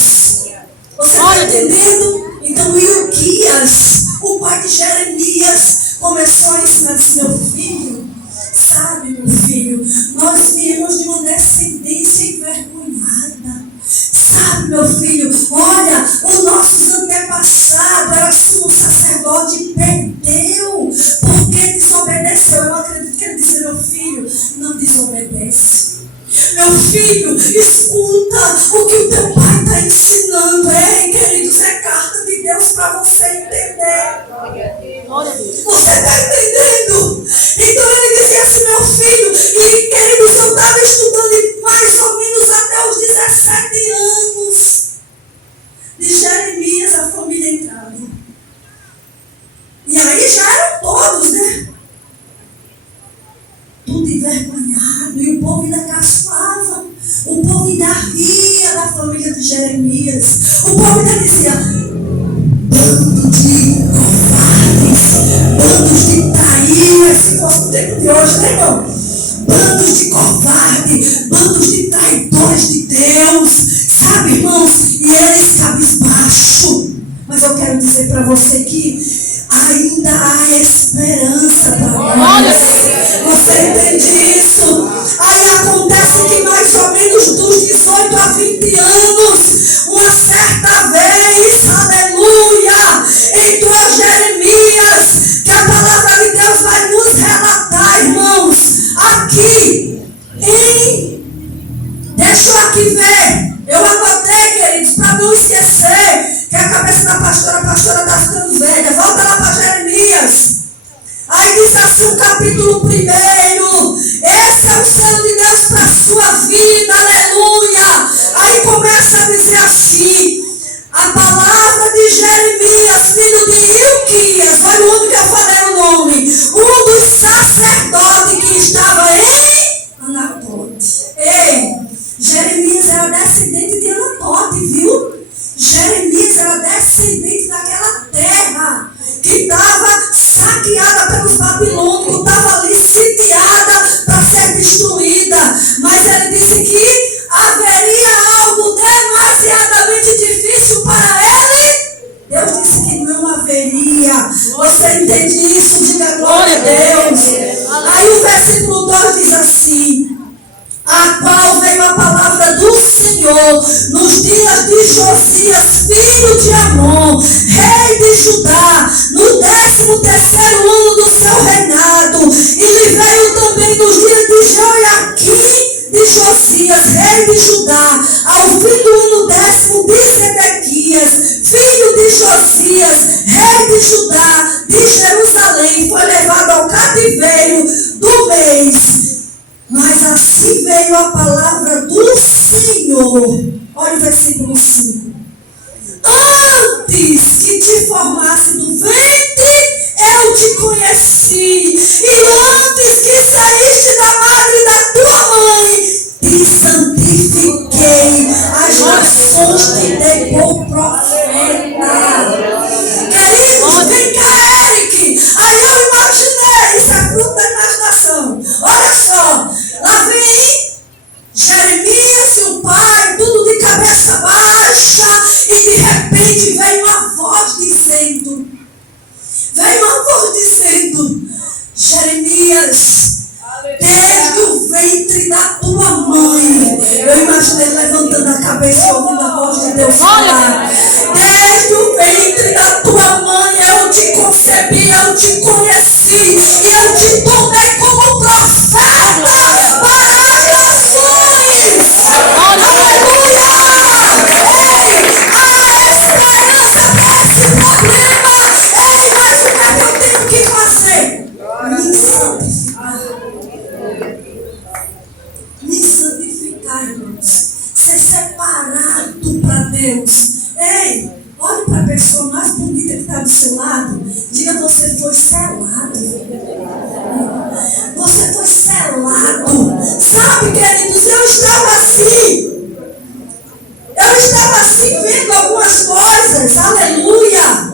Você está entendendo? Então Ilquias, o pai de Jeremias, começou a ensinar, disse: meu filho, sabe, meu filho, nós viemos de uma descendência envergonhada. Sabe, meu filho, olha, os nossos antepassados era sumo sacerdote e perdeu porque desobedeceu. Eu acredito que ele disse: meu filho, não desobedece. Meu filho, escuta, escuta o que o teu pai está ensinando. Ei, queridos, é carta de Deus para você entender. Glória a Deus. Você está entendendo? Então ele dizia assim, meu filho, e querido, eu estava estudando mais ou menos até os 17 anos de Jeremias, a família entrava. E aí já eram todos, né? Tudo envergonhado, e o povo ainda caçoava. O povo ainda ria da família de Jeremias. O povo ainda dizia, bando de covardes, bandos de traíras, se fosse o tempo de hoje, né, irmão? Bandos de covardes, bandos de traidores de Deus, sabe, irmãos? E eles cabisbaixo. Mas eu quero dizer para você que ainda há esperança para nós. Você entende isso? Aí acontece que mais ou menos dos 18 a 20 anos, uma certa vez, aleluia, entrou Jeremias, que a palavra de Deus vai nos relatar, irmãos, aqui deixa eu aqui ver, eu anotei, queridos, para não esquecer, que a cabeça da pastora está ficando velha. Volta lá para Jeremias. Aí diz assim o capítulo 1. Esse é o selo de Deus para a sua vida. Aleluia. Aí começa a dizer assim. A palavra de Jeremias, filho de Ilquias. Olha o nome que eu falei o nome. Um dos sacerdotes que estava em Anatote. Ei, Jeremias era descendente de Anatote, viu? Jeremias era descendente daquela terra que estava saqueada pelos babilônicos, estava ali sitiada para ser destruída. Mas ele disse que haveria algo demasiadamente difícil para ele. Deus disse que não haveria. Você entende isso? Diga glória a Deus. Aí o versículo 2 diz assim: a qual veio a palavra do Senhor nos dias de Josias, filho de Amon, rei de Judá, no 13º ano do seu reinado, e lhe veio também nos dias de Joaquim de Josias, rei de Judá, ao fim do ano 10º de Zedequias, filho de Josias, rei de Judá, de Jerusalém, foi levado ao cativeiro do mês. Mas assim veio a palavra do Senhor. Olha o versículo 5. Antes que te formasse do ventre, eu te conheci. E antes que saíste da madre da tua mãe, te santifiquei. As nações te dei por profeta. Queridos, vem cá, Eric. Aí eu imaginei, isso é fruto da imaginação. Olha só, lá vem Jeremias e o pai, tudo de cabeça baixa, e de repente vem uma voz dizendo, Jeremias, desde o ventre da tua mãe, eu imaginei levantando a cabeça e ouvindo a voz de Deus falar, desde o ventre da tua mãe eu te concebi, eu te conheci, e eu te tomei como profeta para as nações. Aleluia! Há esperança para esse problema. Ei, mas o que é que eu tenho que fazer? Me santificar, irmãos. Ser separado para Deus. Ei, olhe para a pessoa mais bonita que está do seu lado. Diga, você foi selado. Você foi selado. Sabe, queridos, eu estava assim vendo algumas coisas. Aleluia.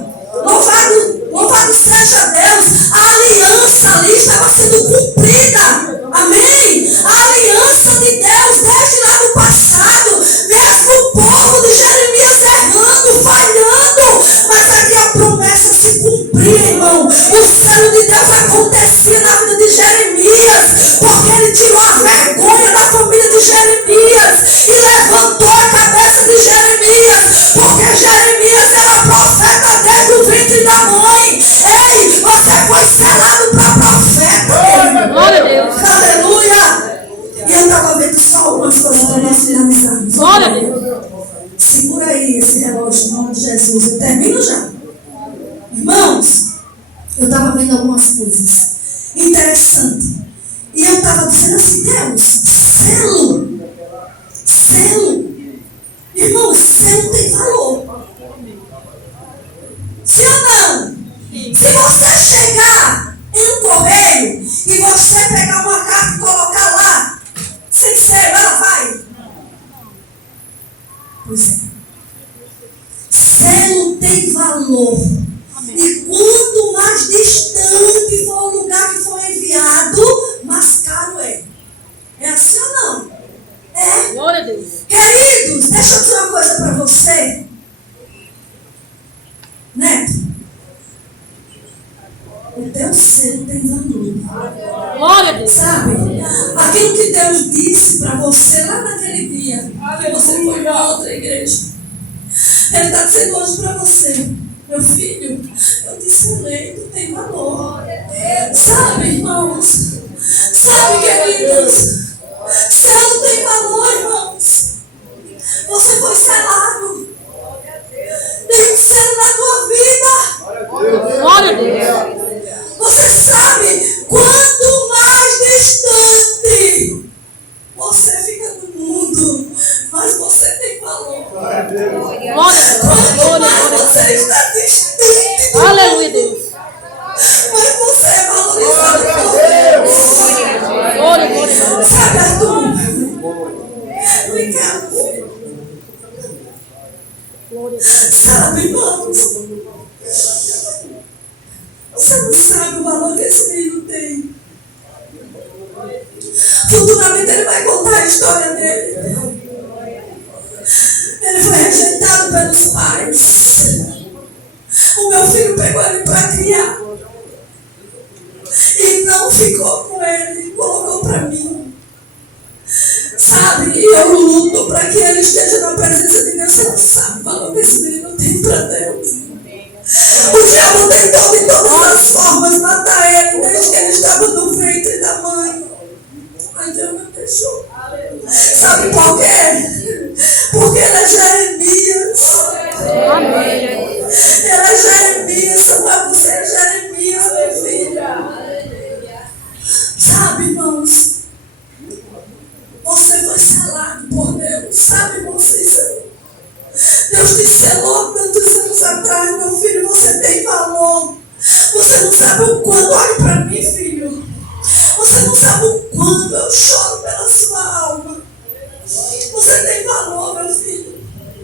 Louvado seja Deus. A aliança ali estava sendo cumprida. Amém? A aliança de Deus desde lá no passado. Mesmo o povo de Jeremias errando, falhando. Mas ali a promessa se cumpria, irmão. O selo de Deus acontecia na vida de Jeremias. Porque ele tirou a vergonha da família de Jeremias. E levantou a cabeça de Jeremias. Porque Jeremias era profeta dele. Glória a Deus. Segura aí esse relógio em nome de Jesus. Eu termino já. Irmãos, eu estava vendo algumas coisas interessantes. E eu estava dizendo assim, Deus, selo. Irmão, selo tem valor. Sim ou não? Se você chegar em um correio e você pegar uma carta e colocar lá, sem selo, ela vai. Pois é. Selo tem valor. E quanto mais distante for o lugar que for enviado, mais caro é. É assim ou não? É. Glória a Deus. Queridos, deixa eu dizer uma coisa para você. Neto, o teu selo tem valor. Glória a Deus. Sabe? Aquilo que Deus disse para você lá naquele dia, que você foi para outra igreja. Ele está dizendo hoje para você, meu filho, eu te selei, tu tem valor. Sabe, irmãos? Sabe, queridos? Selo tem valor, irmãos. Você foi selado. Tem um selo na tua vida. Glória a Deus. Você sabe, quanto mais distante você fica do mundo, mais você tem valor. Glória a Deus. Quanto mais você está distante do Aleluia, mundo, Deus. mas você é valorizado por Deus. Glória, glória. Sabe, Arthur? Obrigado, filho. Sabe, irmãos? Você não sabe o valor que esse menino tem. Futuramente ele vai contar a história dele. Ele foi rejeitado pelos pais. O meu filho pegou ele para criar. E não ficou com ele, colocou para mim. Sabe, e eu luto para que ele esteja na presença de Deus. Você não sabe o valor que esse menino tem para Deus. O diabo tentou de todas as formas matar ele desde que ele estava no ventre da mãe. Mas Deus não deixou. Sabe por quê? Porque ele é Jeremias. Amém. Ele é Jeremias, Samuel, você é Jeremias, meu filho. Sabe, irmãos? Você foi selado por Deus. Sabe, irmão Cícero? Deus te selou tantos anos atrás, meu filho. Você tem valor. Você não sabe o quanto. Olhe para mim, filho. Você não sabe o quanto eu choro pela sua alma. Você tem valor, meu filho.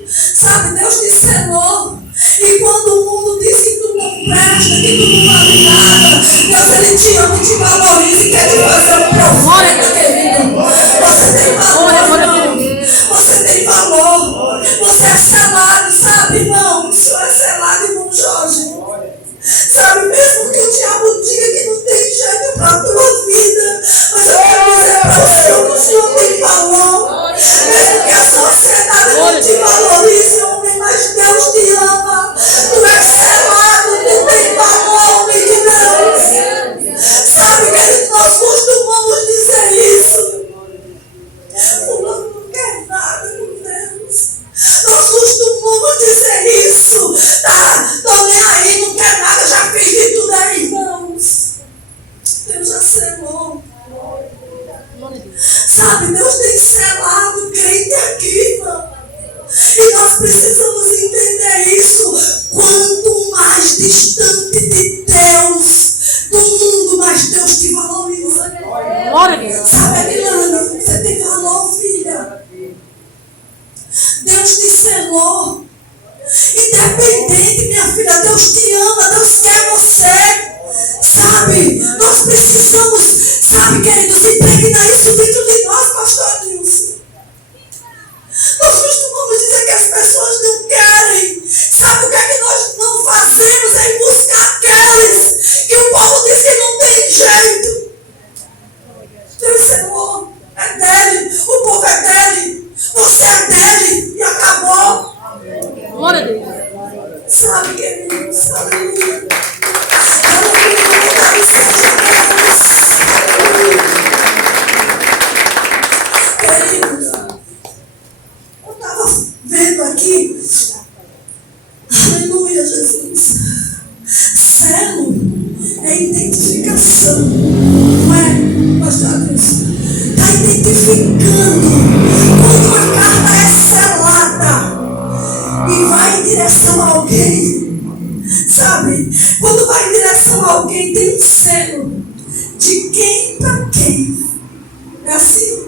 Sabe, Deus te selou. E quando o mundo diz que tu não presta, que tu não vale nada, Deus, ele te ama e te valoriza e quer te fazer um profeta, querido. Você tem valor, irmão. Você tem valor. Você é selado, sabe, irmão? O senhor é selado, irmão Jorge. Sabe, mesmo que o diabo diga que não tem jeito para a tua vida, mas eu quero dizer para o senhor que o senhor tem valor. Mesmo que a sociedade não te valorize, homem, mas Deus te ama. Tu és selado, tu tem valor, homem de Deus. Sabe, querido, nós costumamos dizer isso. Fulano não quer nada com Deus. Nós costumamos dizer isso. Tá, tô nem aí, não quer nada, já fiz de tudo aí, irmãos. Deus já selou. Sabe, Deus tem selado crente aqui, irmão. E nós precisamos entender isso. Quanto mais distante de Deus, do mundo, mais Deus te valoriza. Glória a Deus. Sabe, Adilane, você tem valor, filha. Deus te selou. Independente, minha filha, Deus te ama, Deus quer você. Sabe, nós precisamos, sabe, queridos, impregnar isso dentro de nós, pastor Adilson. Nós costumamos dizer que as pessoas não querem. Sabe o que é que nós não fazemos? É ir buscar aqueles que o povo diz que não tem jeito. Deus selou, é dele, o povo é dele, você é dele e acabou. Glória a Deus. Sabe, queridos, aleluia. Aleluia, louvado seja Deus. Queridos, estava vendo aqui. Aleluia, Jesus. Selo é identificação, não é, pastor Deus? Está identificando. Quando uma carta é selada e vai em direção a alguém, sabe? Quando vai em direção a alguém, tem um selo de quem para quem. É assim?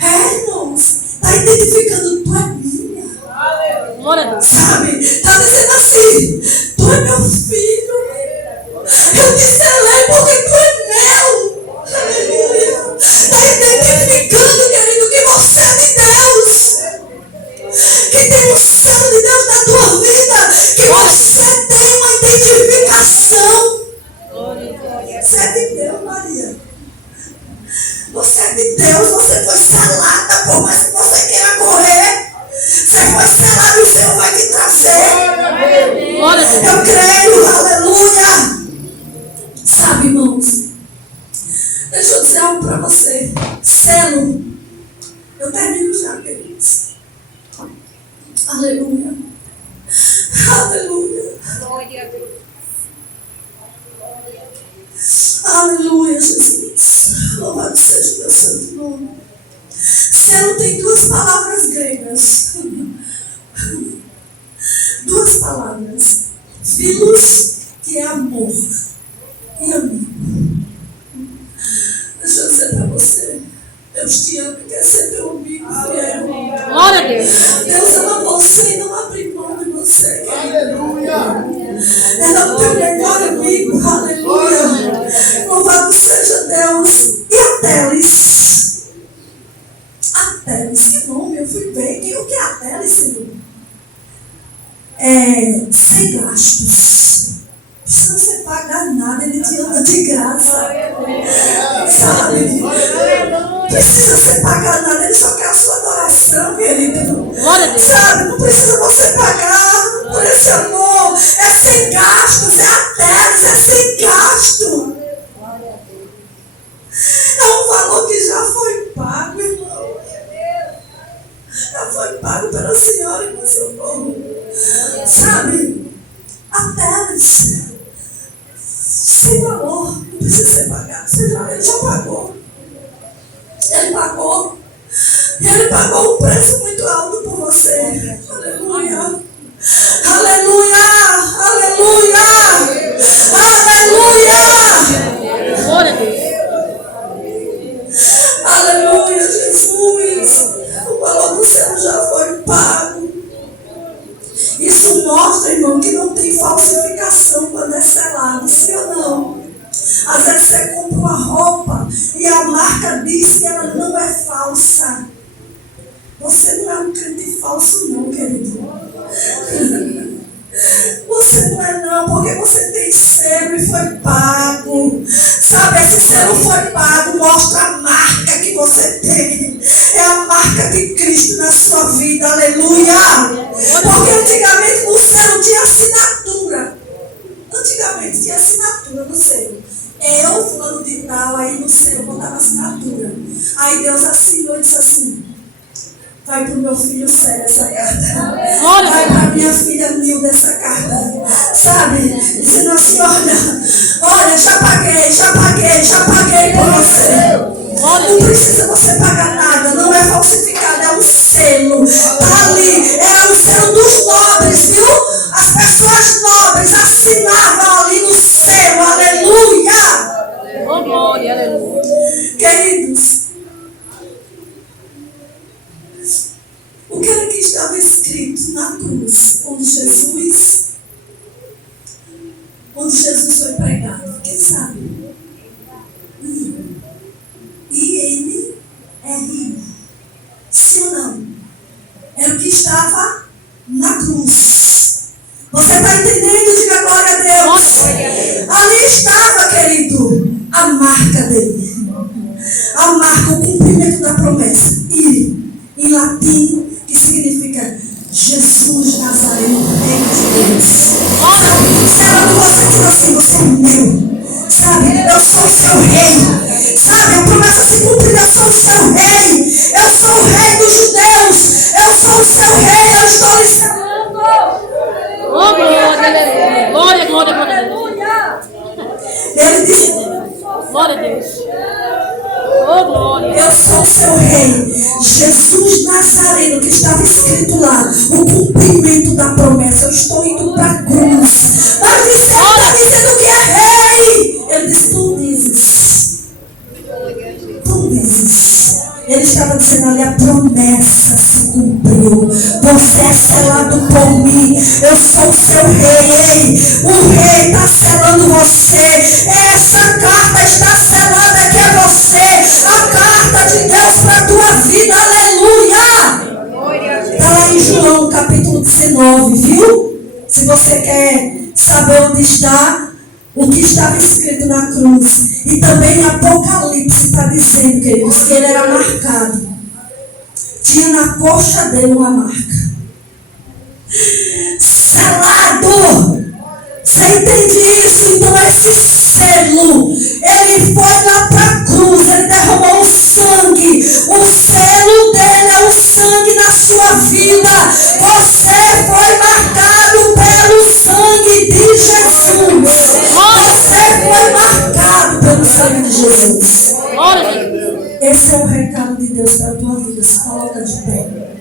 É, irmãos. Está identificando, tu é minha. Sabe? Está dizendo assim, tu é meu filho. Eu te selei porque tu é meu. Aleluia. Está identificando, querido, que você é de Deus. Que tem um selo de Deus na tua vida. Que você tem uma identificação. Você é de Deus, Maria. Você é de Deus. Você foi selada, por mais que você queira correr. Você foi selado e o Senhor vai te trazer. Eu creio, aleluia. Sabe, irmãos, deixa eu dizer algo para você. Selo. Eu termino já, queridos. Aleluia. Aleluia. Aleluia, Jesus. Louvado seja o teu santo nome. Selo tem duas palavras gregas. Duas palavras. Filos, que é amor, e amigo. Deixa eu dizer para você. Deus te ama e quer ser teu amigo fiel. Glória a Deus. Deus ama você e não abre mão de você. Aleluia. Ele é o teu melhor amigo. Aleluia. Louvado seja Deus. E a Teles? A Teles, que nome, eu fui ver. E o que é a Teles, Senhor? Sem gastos. Não precisa você pagar nada, ele te ama de graça. Sabe? Não precisa você pagar nada, ele só quer a sua adoração, querido. Sabe? Não precisa você pagar por esse amor. É sem gastos, é a Teles, é sem gasto. É um valor que já foi pago, irmão. Já foi pago pela senhora e pelo socorro. Sabe? A Teles, sem valor, não precisa ser pagado. Ele já pagou. Ele pagou. E ele pagou um preço muito alto por você. Aleluia. Aleluia. Aleluia. Aleluia. Glória a Deus. Aleluia, Jesus. O valor do céu já foi pago. Isso mostra, irmão, que não tem falsificação quando é selado, sim ou não? Às vezes você compra uma roupa e a marca diz que ela não é falsa. Você não é um crente falso não, querido. Você não é não, porque você tem selo e foi pago. Sabe, esse selo foi pago, mostra a marca que você tem. É a marca de Cristo na sua vida, aleluia. Porque antigamente o selo tinha assinatura. Antigamente tinha assinatura no selo. Eu, fulano de tal, aí no selo botava assinatura. Aí Deus assinou e disse assim: vai para o meu filho Célio essa carta. Vai para a minha filha Nilda essa carta. Sabe? Dizendo assim, olha, já paguei por você. Não precisa você pagar nada, não é falsificado, é um selo. Está ali, era o selo dos nobres, viu? As pessoas nobres assinavam ali no selo, aleluia. Oh, glória, aleluia. Queridos, o que era que estava escrito na cruz, onde Jesus foi pregado? Quem sabe? E ele é rio. Sim ou não? Era o que estava na cruz. Você está entendendo? Diga glória a Deus. Ali estava, querido, a marca dele. A marca, o cumprimento da promessa. E, em latim, que significa Jesus Nazareno, Rei de Deus. Sabe, você diz assim, você é meu. Sabe, eu sou o seu rei. Sabe, a promessa se cumpre, eu sou o seu rei. Eu sou o rei dos judeus. Eu sou o Glória a Deus. Oh, glória. Eu sou o seu rei. Jesus Nazareno, que estava escrito lá, o cumprimento da promessa. Eu estou indo para a cruz. Mas disse, ele está dizendo que é rei. Ele disse, tu dizes. Tu dizes. Ele estava dizendo ali, a promessa se cumpriu. Você é selado por mim. Eu sou o seu rei. O rei está selando você. Essa carta está selada que é você. A carta de Deus para a tua vida. Aleluia. Está lá em João capítulo 19, viu? Se você quer saber onde está o que estava escrito na cruz. E também em Apocalipse está dizendo, queridos, que ele era marcado. Tinha na coxa dele uma marca. Selado. Você entende isso? Então esse selo, ele foi lá para a cruz, ele derramou o sangue. O selo dele é o sangue na sua vida. Você foi marcado pelo sangue de Jesus. Você foi marcado pelo sangue de Jesus. Glória a Deus. Esse é o recado de Deus para a tua vida. Se coloca de pé.